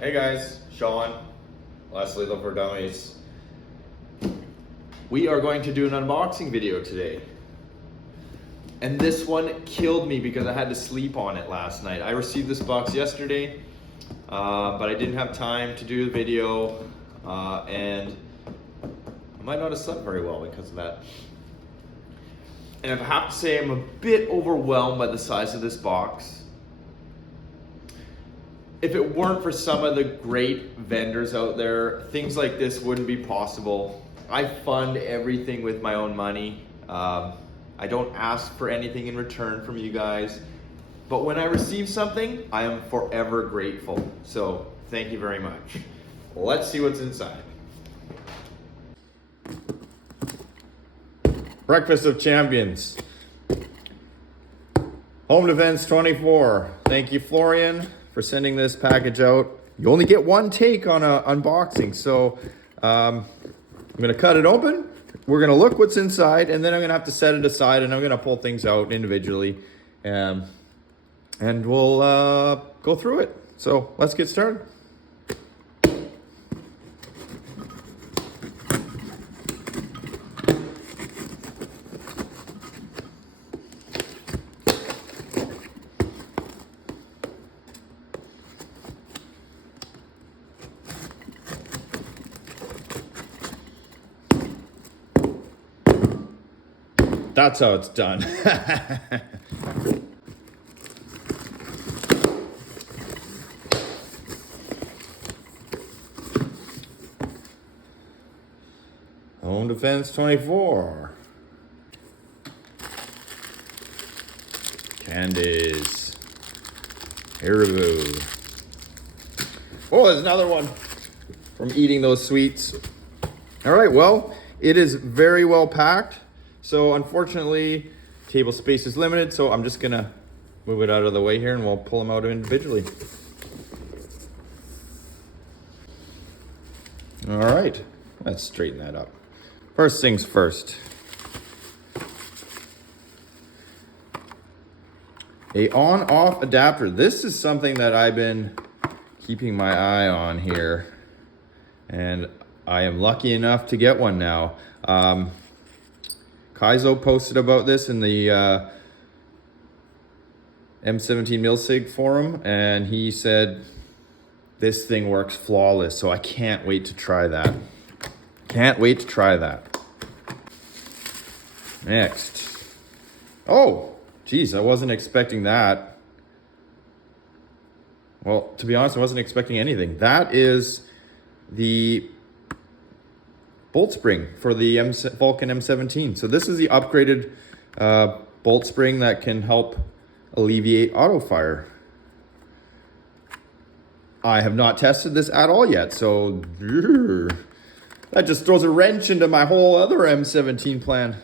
Hey guys, Sean, Leslie Love for Dummies. We are going to do an unboxing video today. And this one killed me because I had to sleep on it last night. I received this box yesterday, but I didn't have time to do the video, and I might not have slept very well because of that. And I have to say I'm a bit overwhelmed by the size of this box. If it weren't for some of the great vendors out there, things like this wouldn't be possible. I fund everything with my own money. I don't ask for anything in return from you guys. But when I receive something, I am forever grateful. So thank you very much. Let's see what's inside. Breakfast of Champions. Home Defense 24. Thank you, Florian, for sending this package out. You only get one take on an unboxing, so I'm gonna cut it open. We're gonna look what's inside, and then I'm gonna have to set it aside, and I'm gonna pull things out individually, and we'll go through it. So let's get started. That's how it's done. Home Defense 24. Candies. Haribo. Oh, there's another one from eating those sweets. All right, well, it is very well packed. So unfortunately, table space is limited, so I'm just gonna move it out of the way here and we'll pull them out individually. All right, let's straighten that up. First things first. A on-off adapter. This is something that I've been keeping my eye on here, and I am lucky enough to get one now. Kaizo posted about this in the M17 Milsig forum, and he said this thing works flawless, so I can't wait to try that. Can't wait to try that. Next. Oh, geez, I wasn't expecting that. Well, to be honest, I wasn't expecting anything. That is the bolt spring for the Valken M17. So this is the upgraded bolt spring that can help alleviate auto fire. I have not tested this at all yet, so that just throws a wrench into my whole other M17 plan.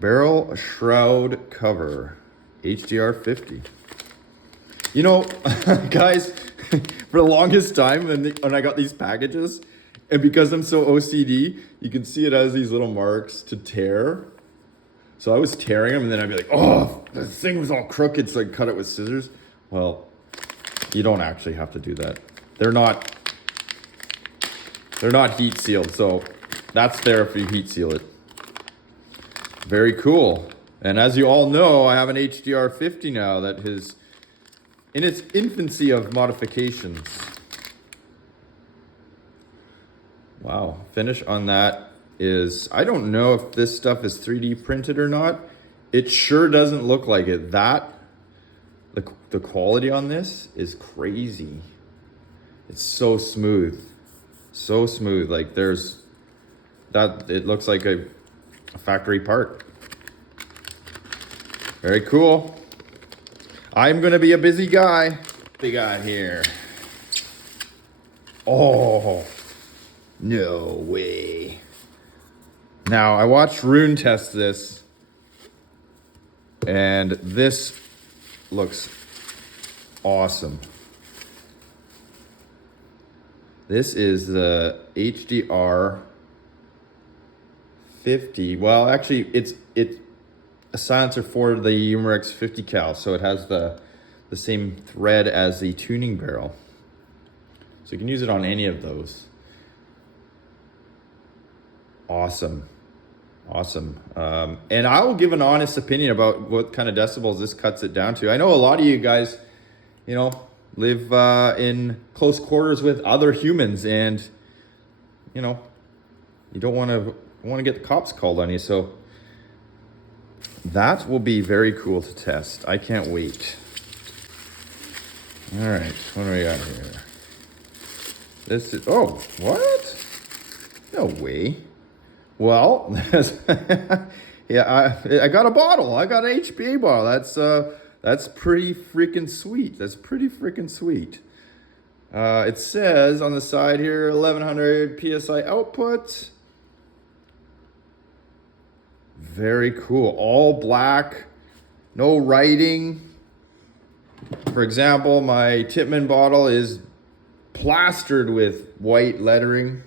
Barrel shroud cover, HDR 50. You know, guys, for the longest time when I got these packages, and because I'm so OCD, you can see it has these little marks to tear. So I was tearing them, and then I'd be like, oh, this thing was all crooked, so I cut it with scissors. Well, you don't actually have to do that. They're not heat sealed, so that's there if you heat seal it. Very cool. And as you all know, I have an HDR 50 now that is in its infancy of modifications. Wow, finish on that is, I don't know if this stuff is 3D printed or not. It sure doesn't look like it. The quality on this is crazy. It's so smooth. So smooth, like there's, it looks like a factory part. Very cool. I'm gonna be a busy guy. What we got here? Oh, no way. Now, I watched Rune test this, and this looks awesome. This is the HDR 50. Well, actually, it's a silencer for the Umarex 50 cal, so it has the same thread as the tuning barrel. So you can use it on any of those. Awesome. Awesome. And I will give an honest opinion about what kind of decibels this cuts it down to. I know a lot of you guys, you know, live in close quarters with other humans, and you know, you don't want to get the cops called on you. So that will be very cool to test. I can't wait. All right, what do we got here? This is, oh, what? No way. Well, yeah, I got a bottle. I got an HPA bottle. That's pretty freaking sweet. That's pretty freaking sweet. It says on the side here, 1100 PSI output. Very cool. All black, no writing. For example, my Tippmann bottle is plastered with white lettering.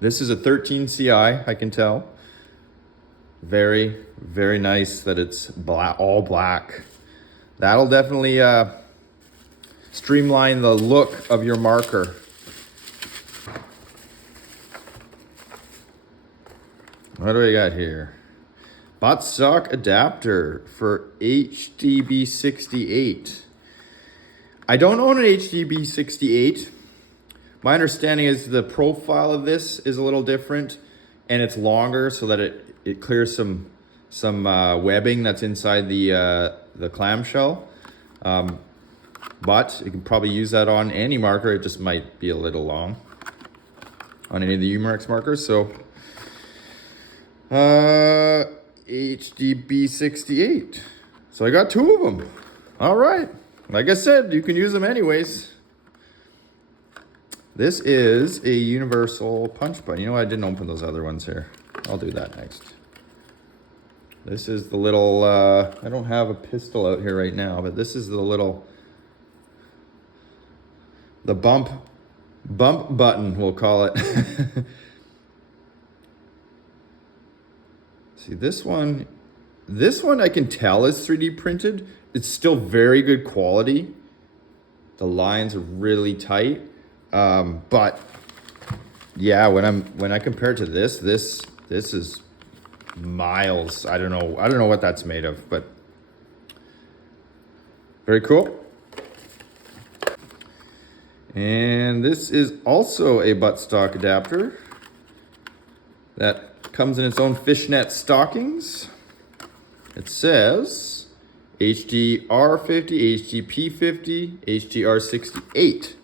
This is a 13 CI, I can tell. Very, very nice that it's black, all black. That'll definitely streamline the look of your marker. What do we got here? Buttstock adapter for HDB68. I don't own an HDB68. My understanding is the profile of this is a little different, and it's longer so that it clears some webbing that's inside the clamshell. But you can probably use that on any marker. It just might be a little long on any of the Umarex markers. So HDB68. So I got two of them. All right. Like I said, you can use them anyways. This is a universal punch button. You know what? I didn't open those other ones here. I'll do that next. This is the little, I don't have a pistol out here right now, but this is the little, the bump button, we'll call it. See, this one I can tell is 3D printed. It's still very good quality. The lines are really tight. But yeah, when I compare it to this is miles. I don't know what that's made of, but very cool. And this is also a buttstock adapter that comes in its own fishnet stockings. It says HDR50, HDP50, HDR68.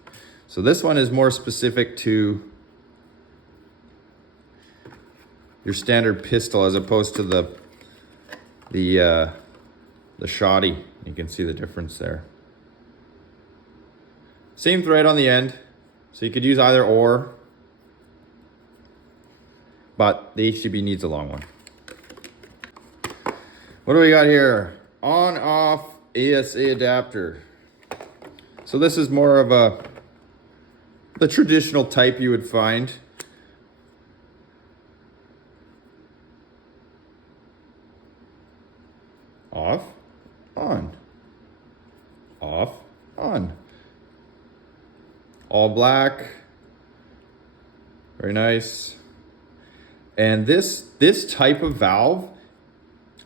So this one is more specific to your standard pistol as opposed to the shoddy. You can see the difference there. Same thread on the end, so you could use either or, but the HDB needs a long one. What do we got here? On-off ASA adapter. So this is more of the traditional type you would find. Off, on, off, on. All black, very nice. And this type of valve,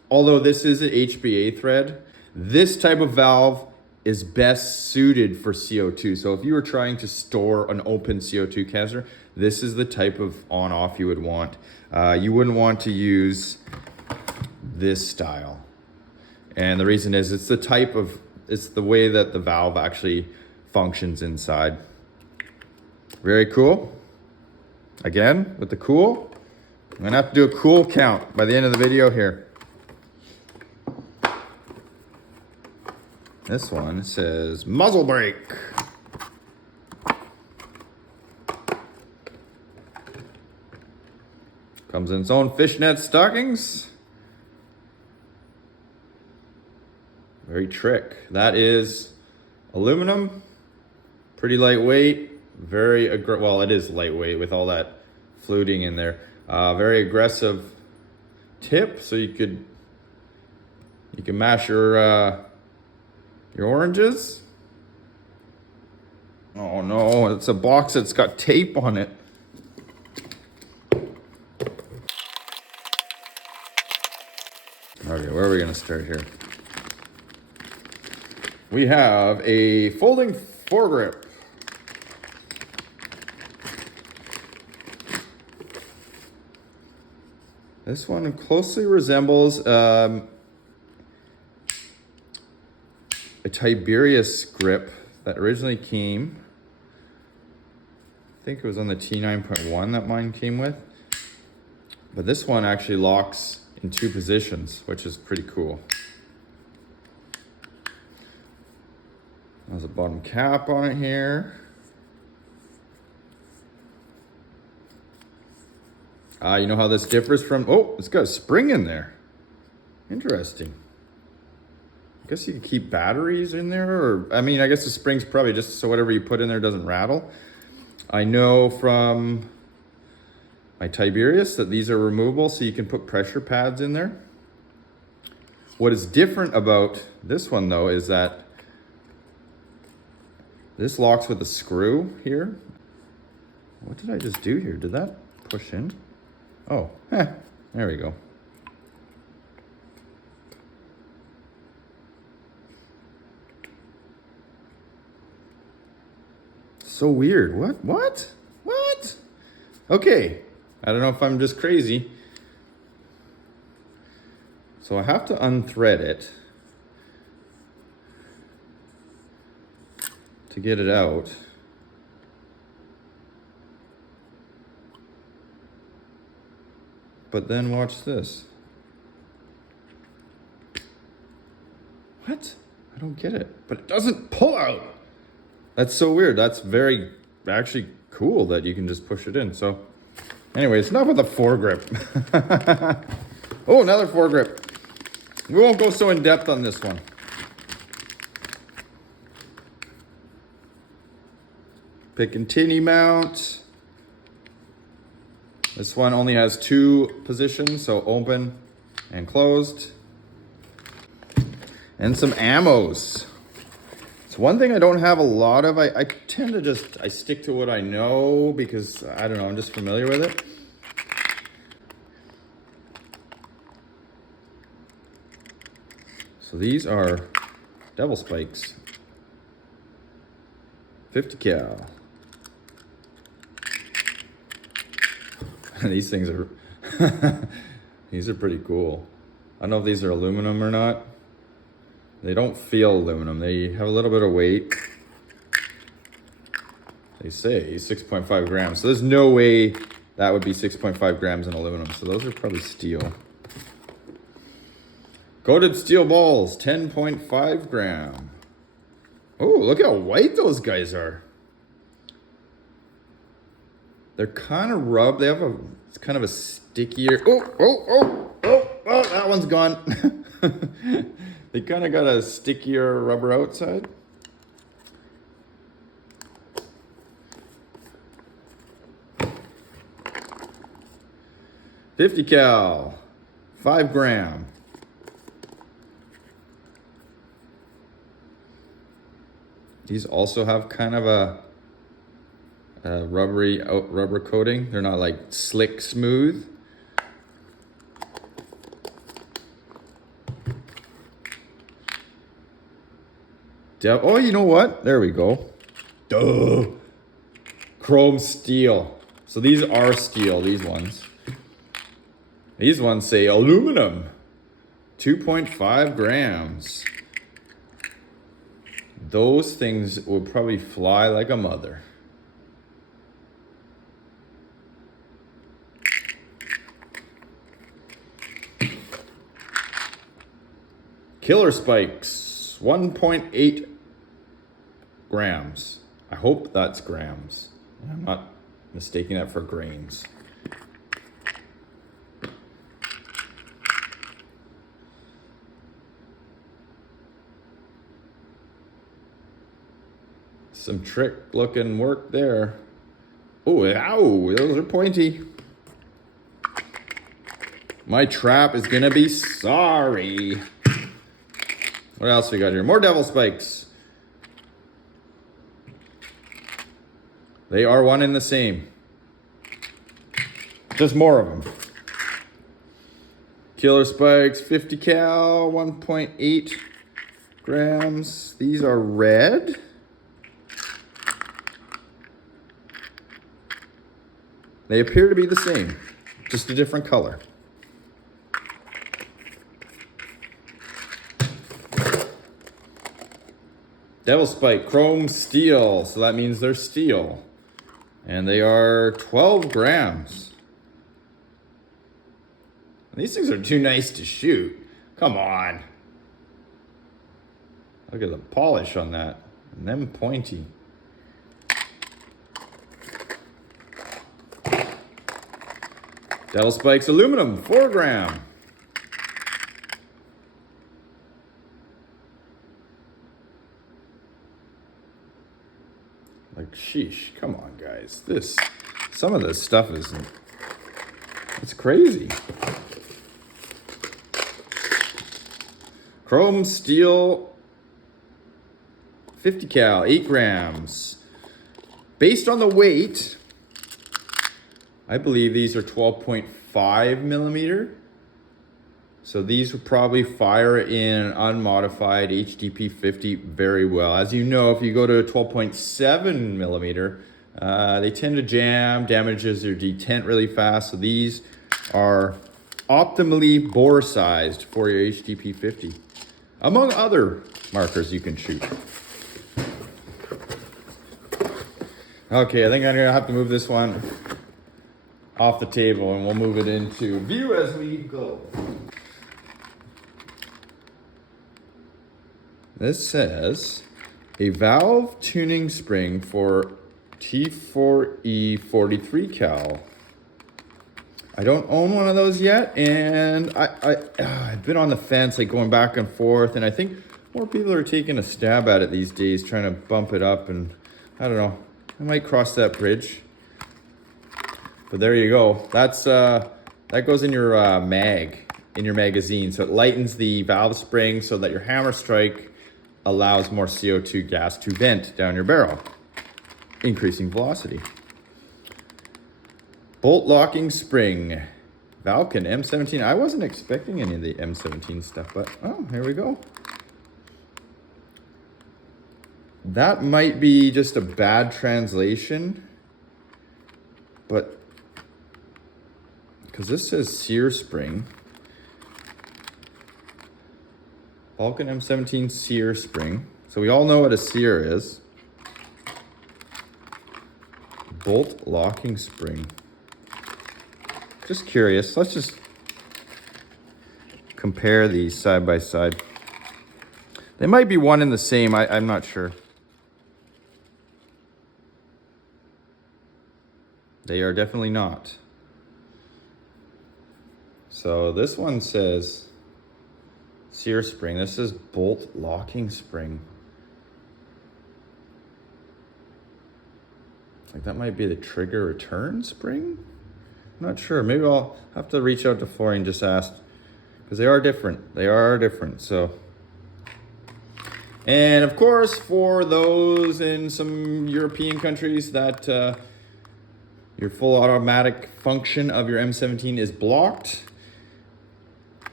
although this is an HBA thread, this type of valve is best suited for CO2. So if you were trying to store an open CO2 canister, this is the type of on-off you would want. You wouldn't want to use this style. And the reason is it's the way that the valve actually functions inside. Very cool. Again, with the cool, I'm gonna have to do a cool count by the end of the video here. This one says muzzle brake. Comes in its own fishnet stockings. Very trick. That is aluminum, pretty lightweight, well, it is lightweight with all that fluting in there. Very aggressive tip, so you could You can mash your oranges. Oh no, it's a box that's got tape on it. Okay, where are we gonna start here? We have a folding foregrip. This one closely resembles a Tiberius grip that originally came. I think it was on the T9.1 that mine came with. But this one actually locks in 2 positions, which is pretty cool. There's a bottom cap on it here. You know how this differs from, oh, it's got a spring in there. Interesting. I guess you can keep batteries in there, or, I mean, I guess the spring's probably just so whatever you put in there doesn't rattle. I know from my Tiberius that these are removable, so you can put pressure pads in there. What is different about this one though is that this locks with a screw here. What did I just do here? Did that push in? Oh, there we go. So weird. What? Okay. I don't know if I'm just crazy. So I have to unthread it to get it out. But then watch this. What? I don't get it. But it doesn't pull out. That's so weird. That's very actually cool that you can just push it in. So anyways, enough with the foregrip. Oh, another foregrip. We won't go so in depth on this one. Pick and tinny mount. This one only has 2 positions, so open and closed. And some ammos. It's one thing I don't have a lot of. I tend to I stick to what I know because, I don't know, I'm just familiar with it. So these are devil spikes. 50 cal. These things are, these are pretty cool. I don't know if these are aluminum or not. They don't feel aluminum. They have a little bit of weight. They say 6.5 grams. So there's no way that would be 6.5 grams in aluminum. So those are probably steel. Coated steel balls, 10.5 gram. Oh, look how white those guys are. They're kind of rubbed. They have it's kind of a stickier. Oh, that one's gone. They kind of got a stickier rubber outside. .50 cal, 5 gram. These also have kind of a rubber coating. They're not like slick smooth. Oh, you know what? There we go. Duh. Chrome steel. So these are steel, these ones. These ones say aluminum. 2.5 grams. Those things would probably fly like a mother. Killer spikes, 1.8 grams. I hope that's grams. I'm not mistaking that for grains. Some trick looking work there. Oh, ow, those are pointy. My trap is gonna be sorry. What else we got here? More devil spikes. They are one and the same. Just more of them. Killer spikes, 50 cal, 1.8 grams. These are red. They appear to be the same, just a different color. Devil spike, chrome steel. So that means they're steel. And they are 12 grams. These things are too nice to shoot. Come on. Look at the polish on that. And them pointy. Devil spikes aluminum, 4 gram. Like, sheesh, come on, guys. Some of this stuff it's crazy. Chrome steel, 50 cal, 8 grams. Based on the weight, I believe these are 12.5 millimeter. So these would probably fire in an unmodified HDP 50 very well. As you know, if you go to a 12.7 millimeter, they tend to jam, damages your detent really fast. So these are optimally bore sized for your HDP 50, among other markers you can shoot. Okay, I think I'm gonna have to move this one off the table and we'll move it into view as we go. This says a valve tuning spring for T4e 43 cal. I don't own one of those yet, and I've been on the fence, like going back and forth, and I think more people are taking a stab at it these days, trying to bump it up, and I don't know, I might cross that bridge. But there you go. That goes in your in your magazine, so it lightens the valve spring so that your hammer strike allows more CO2 gas to vent down your barrel, increasing velocity. Bolt locking spring, Valken M17. I wasn't expecting any of the M17 stuff, but oh, here we go. That might be just a bad translation, but because this says sear spring. Valken M17 sear spring. So we all know what a sear is. Bolt locking spring. Just curious. Let's just compare these side by side. They might be one and the same. I'm not sure. They are definitely not. So this one says sear spring. This is bolt locking spring. Like that might be the trigger return spring? I'm not sure. Maybe I'll have to reach out to Foreign and just ask, because they are different. They are different. So, and of course, for those in some European countries that your full automatic function of your M17 is blocked,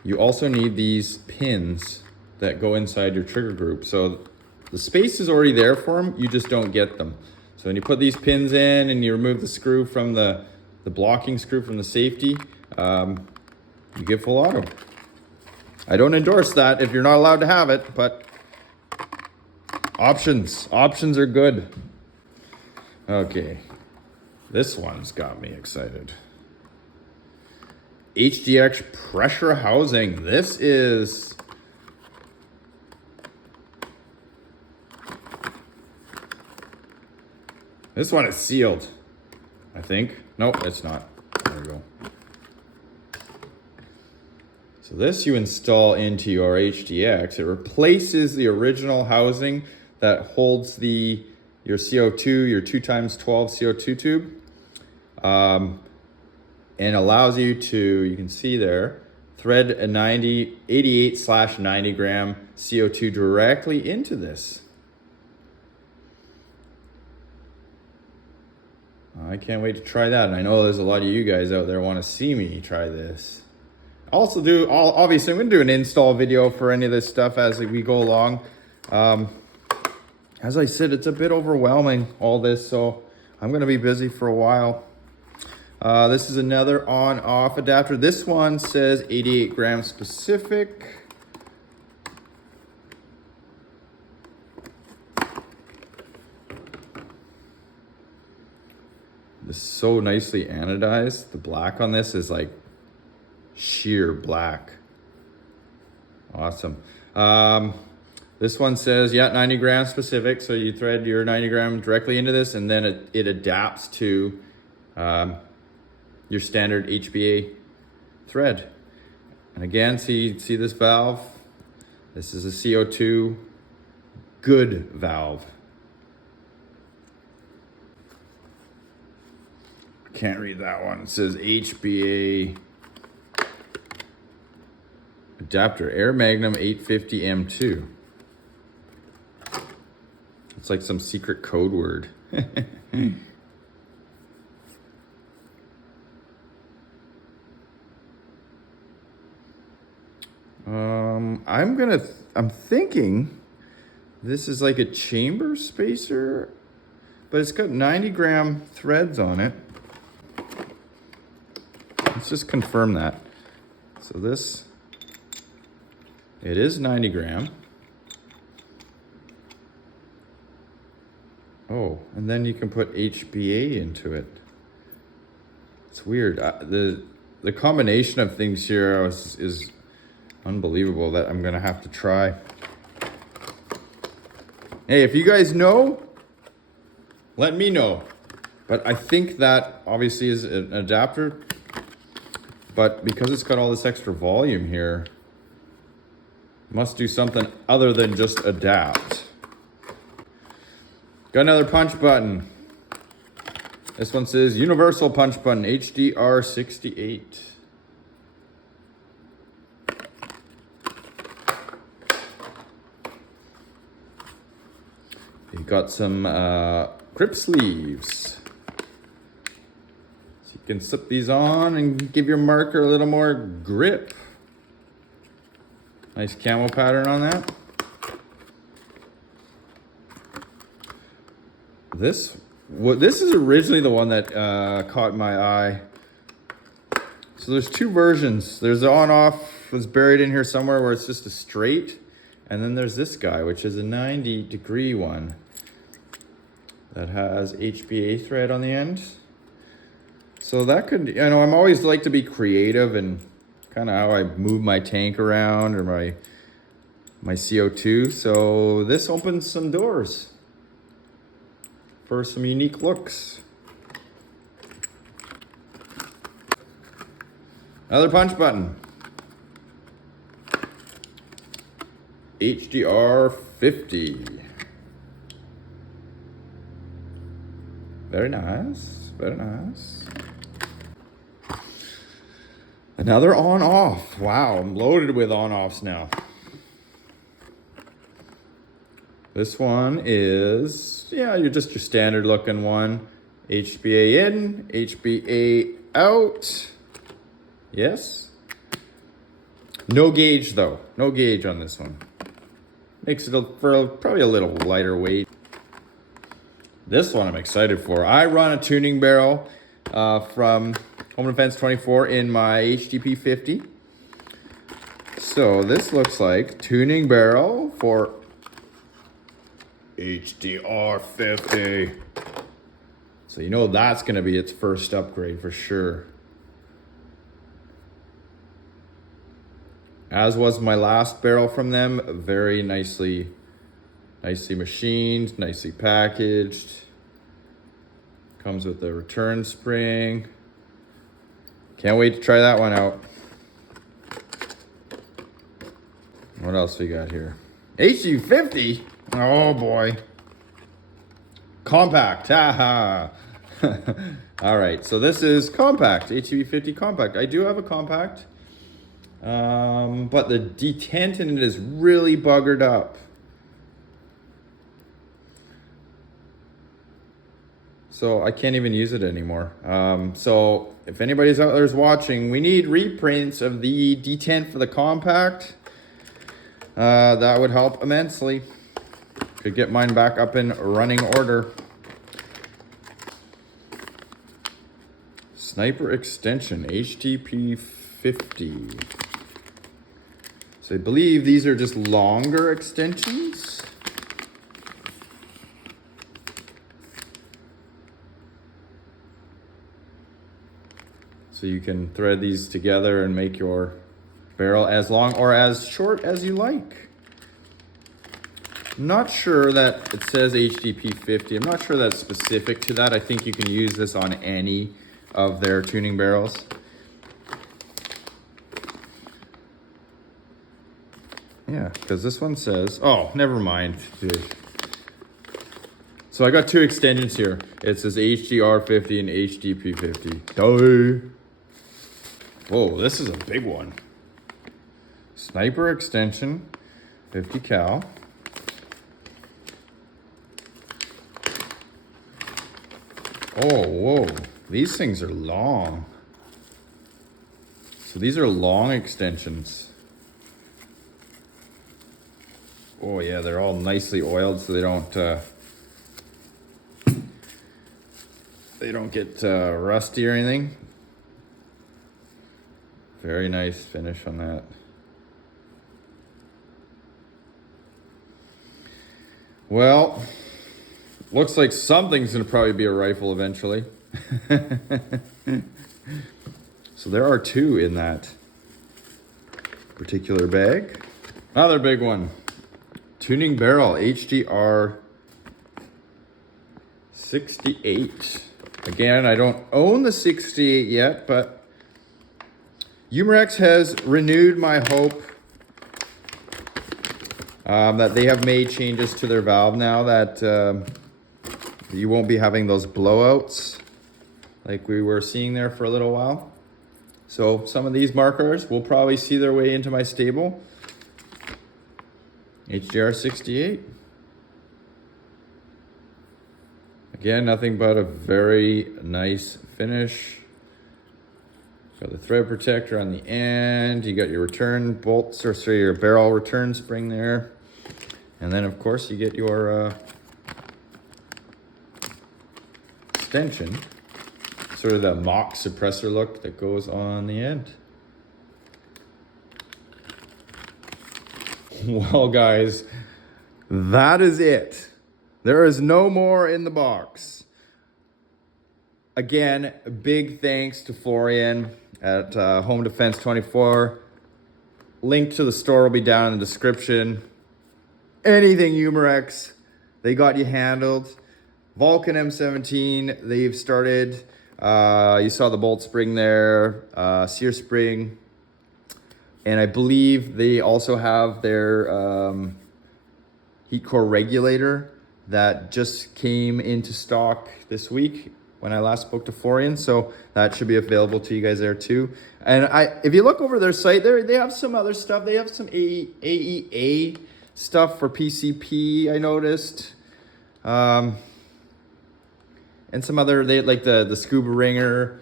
you also need these pins that go inside your trigger group. So the space is already there for them, you just don't get them. So when you put these pins in and you remove the screw from the blocking screw from the safety, you get full auto. I don't endorse that if you're not allowed to have it, but options are good. Okay, this one's got me excited. HDX pressure housing. This one is sealed, I think. Nope, it's not. There we go. So this you install into your HDX. It replaces the original housing that holds your CO2, your 2x12 CO2 tube, and allows you to, you can see there, thread a 88/90 gram CO2 directly into this. I can't wait to try that. And I know there's a lot of you guys out there want to see me try this. Also obviously I'm going to do an install video for any of this stuff as we go along. As I said, it's a bit overwhelming, all this, so I'm going to be busy for a while. This is another on-off adapter. This one says 88 grams specific. This is so nicely anodized. The black on this is like sheer black. Awesome. This one says, yeah, 90 grams specific. So you thread your 90 gram directly into this, and then it adapts to your standard HBA thread. And again, see this valve? This is a CO2 good valve. I can't read that one. It says HBA adapter, Air Magnum 850 M2. It's like some secret code word. I'm thinking this is like a chamber spacer, but it's got 90 gram threads on it. Let's just confirm that. So this, it is 90 gram. Oh, and then you can put HBA into it. It's weird. The combination of things here is unbelievable that I'm gonna have to try. Hey, if you guys know, let me know. But I think that obviously is an adapter, but because it's got all this extra volume here, it must do something other than just adapt. Got another punch button. This one says Universal Punch Button HDR68. You got some grip sleeves. So you can slip these on and give your marker a little more grip. Nice camo pattern on that. This is originally the one that caught my eye. So there's two versions. There's the on-off that's buried in here somewhere where it's just a straight. And then there's this guy, which is a 90-degree one that has HBA thread on the end. So that could, I'm always like to be creative and kind of how I move my tank around or my CO2. So this opens some doors for some unique looks. Another punch button. HDR50. Very nice, very nice. Another on-off. Wow, I'm loaded with on-offs now. This one is, you're just your standard looking one. HBA in, HBA out. Yes. No gauge though, no gauge on this one. Makes it probably a little lighter weight. This one I'm excited for. I run a tuning barrel from Home Defense 24 in my HDP 50. So this looks like tuning barrel for HDR 50. So that's gonna be its first upgrade for sure. As was my last barrel from them, very nicely machined, nicely packaged. Comes with a return spring. Can't wait to try that one out. What else we got here? HG50? Oh boy. Compact, haha. All right, so this is compact, HG50 compact. I do have a compact. But the detent in it is really buggered up. So I can't even use it anymore. So if anybody's out there is watching, we need reprints of the detent for the compact. That would help immensely. Could get mine back up in running order. Sniper extension, HTP 50. So I believe these are just longer extensions. So you can thread these together and make your barrel as long or as short as you like. I'm not sure that it says HDP 50. I'm not sure that's specific to that. I think you can use this on any of their tuning barrels. Yeah, because this one says, oh, never mind, dude. So I got two extensions here. It says HDR 50 and HDP 50. Die. Whoa, this is a big one. Sniper extension, 50 cal. Oh, whoa. These things are long. So these are long extensions. Oh yeah, they're all nicely oiled so they don't get rusty or anything. Very nice finish on that. Well, looks like something's gonna probably be a rifle eventually. So there are two in that particular bag. Another big one. Tuning barrel, HDR 68. Again, I don't own the 68 yet, but Umarex has renewed my hope that they have made changes to their valve now that you won't be having those blowouts like we were seeing there for a little while. So some of these markers will probably see their way into my stable. HDR 68. Again, nothing but a very nice finish. Got the thread protector on the end. You got your return bolts, or sorry, your barrel return spring there. And then of course you get your extension. Sort of the mock suppressor look that goes on the end. Well, guys, that is it. There is no more in the box. Again, big thanks to Florian at Home Defense 24. Link to the store will be down in the description. Anything Umarex, they got you handled. Valken M17, they've started. You saw the bolt spring there, sear spring. And I believe they also have their heat core regulator that just came into stock this week when I last spoke to Florian. So that should be available to you guys there too. And if you look over their site, they have some other stuff. They have some AEA stuff for PCP, I noticed. And some other, they like the scuba ringer.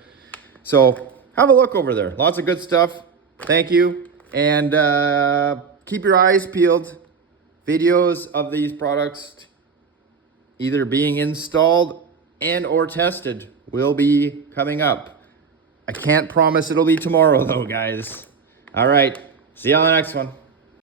So have a look over there. Lots of good stuff. Thank you. And keep your eyes peeled. Videos of these products either being installed and or tested will be coming up. I can't promise it'll be tomorrow though, guys. All right. See you on the next one.